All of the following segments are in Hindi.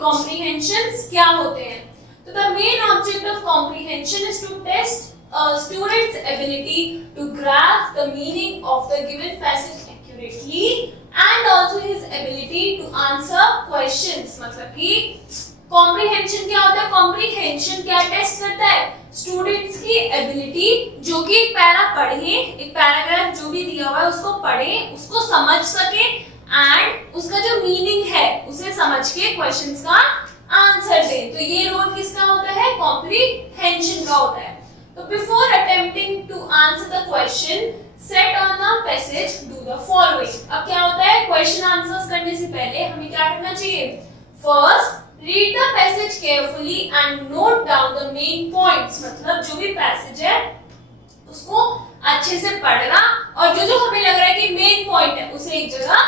कॉम्प्रीहेंशंस क्या होते हैं। तो the main object of comprehension is to test student's ability to grasp the meaning of the given passage accurately and also his ability to answer questions। मतलब कि कॉम्प्रीहेंशन क्या होता है, कॉम्प्रीहेंशन क्या टेस्ट करता है, स्टूडेंट्स की एबिलिटी, जो कि एक पैरा पढ़े, एक पैराग्राफ जो भी दिया हुआ है उसको पढ़े, उसको समझ सके एंड उसका जो मीनिंग है उसे समझ के क्वेश्चंस का आंसर दे। तो ये रोल किसका होता है, कॉम्प्रीहेंशन का होता है। तो before attempting to answer the question set on the passage do the following. अब क्या होता है, क्वेश्चन आंसर्स करने से पहले हमें क्या करना चाहिए, first read the passage carefully and note down the main points. मतलब जो भी पैसेज है उसको अच्छे से पढ़ना और जो जो हमें लग रहा है कि मेन पॉइंट है उसे एक जगह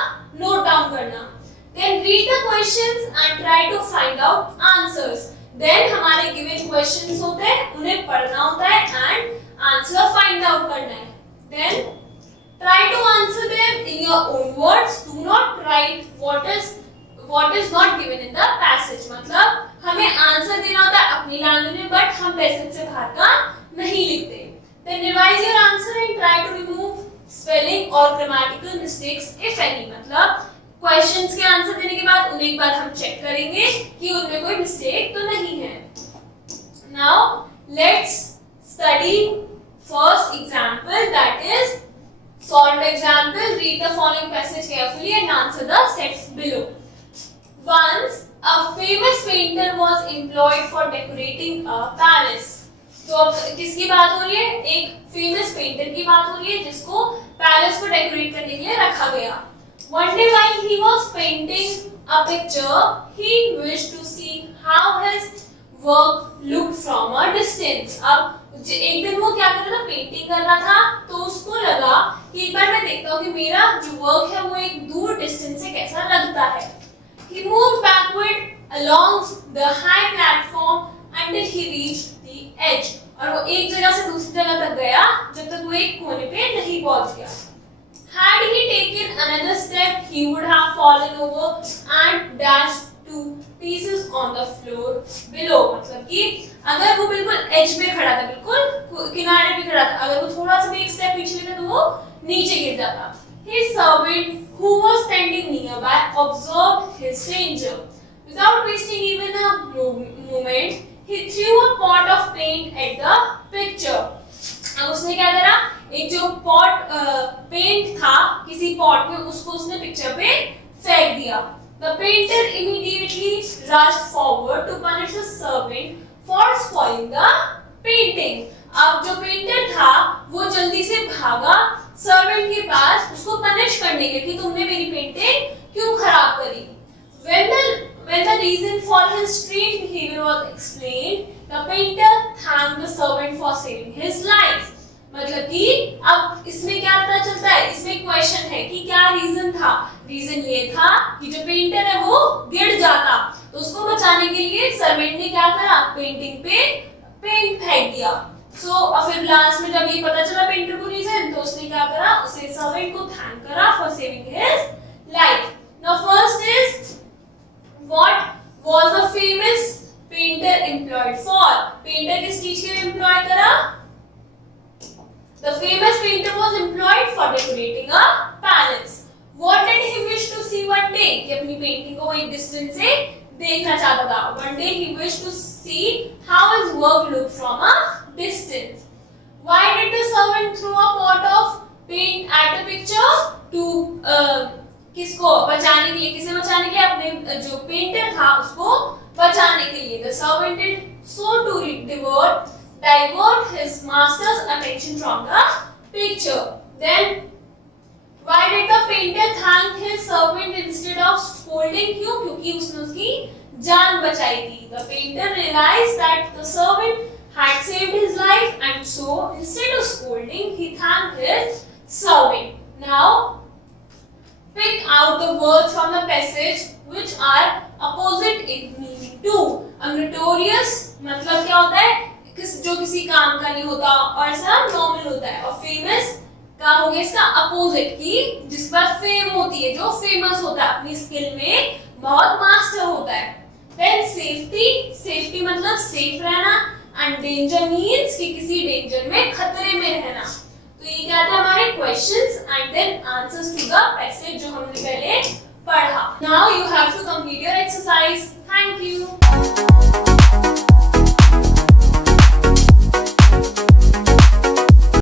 नोट डाउन करना। Then read the questions and try to find out answers. Then हमारे गिवन क्वेश्चंस होते हैं उन्हें पढ़ना होता है एंड आंसर फाइंड आउट करना है। Then try to answer them in your own words, do not write what is not given in the passage. मतलब हमें आंसर देना होता है अपनी लैंग्वेज में, बट हम पैसेज से बाहर का नहीं लिखते। Then revise your answer and try to remove spelling और ग्रामेटिकल मिस्टेक्स इफ एनी। मतलब क्वेश्चंस के आंसर देने के बाद उन्हें एक बार हम चेक करेंगे कि उनमें कोई मिस्टेक तो नहीं है। Now let's study first example, that is solved example. Read the following passage carefully and answer the sets below. Once a famous painter was employed for decorating a palace. तो अब किसकी बात हो रही है, एक फेमस पेंटर की बात हो रही है जिसको पैलेस को डेकोरेट करने के लिए रखा गया। One day while he was painting a picture, he wished to see how his work looked from a distance. अब एक दिन वो क्या कर रहा था, पेंटिंग कर रहा था, तो उसको लगा कि एक बार मैं देखता हूँ कि मेरा जो वर्क है वो एक दूर डिस्टेंस से कैसा लगता है। He moved backward along the high platform until he reached the edge. और वो एक जगह से दूसरी जगह तक गया जब तक वो एक कोने पे नहीं पहुंच गया। Had he taken another step, he would have fallen over and dashed to pieces on the floor below. मतलब कि अगर वो बिल्कुल एज पे खड़ा था, बिल्कुल किनारे पे खड़ा था, अगर वो थोड़ा सा भी एक स्टेप पीछे लेता तो वो नीचे गिर जाता। His servant, who was standing nearby, observed his danger. Without wasting even a moment, he threw a pot of paint at the picture. अब उसने क्या करा, एक जो पॉट पेंट था किसी पॉट में, उसको उसने पिक्चर पे फेंक दिया। The painter immediately rushed forward to punish the servant for spoiling the painting. अब जो पेंटर था वो जल्दी से भागा सर्वेंट के पास उसको पनिश करने के लिए कि तुमने मेरी पेंटिंग क्यों खराब करी। When the reason for his strange behavior was explained, the painter thanked the servant for saving his life. मतलब कि अब इसमें क्या पता चलता है, इसमें क्वेश्चन है कि क्या रीजन था। रीजन ये था कि जो पेंटर है वो गिर जाता, तो उसको बचाने के लिए सर्वेंट ने क्या करा, पेंटिंग पे पेंट फेंक दिया। और फिर लास्ट में जब ये पता चला पेंटर को रीजन, तो उसने क्या करा, उसे सर्वेंट को थैंक करा for saving his life. Now first is what was the famous painter employed for. Painter किस चीज के लिए एम्प्लॉय करा, the famous painter was employed for decorating a palace. What did he wish to see one day? कि अपनी पेंटिंग को एक डिस्टेंस से देखना चाहता था। One day he wished to see how his work looked from a distance. Why did the servant throw a pot of paint at the picture? To किसको बचाने के लिए, किसे बचाने के लिए, अपने जो पेंटर था उसको बचाने के लिए। The servant did so to divert his master's attention from the picture. Then why did the painter thank his servant instead of scolding him? क्योंकि उसने उसकी जान बचाई थी। The painter realized that the servant had saved his life, and so instead of scolding, he thanked his servant. Now pick out the words from the passage which are opposite in meaning to. Notorious मतलब क्या होता है, जो किसी काम का नहीं होता और ऐसा नॉर्मल होता है। और फेमस का हो गया इसका अपोजिट, की जिस पर फेम होती है, जो फेमस होता है, अपनी स्किल में बहुत मास्टर होता है। Then safety, safety मतलब सेफ रहना, and danger means कि किसी डेंजर में खतरे में रहना। तो ये क्या था हमारे questions and then answers to the passage जो हमने पहले पढ़ा। Now you have to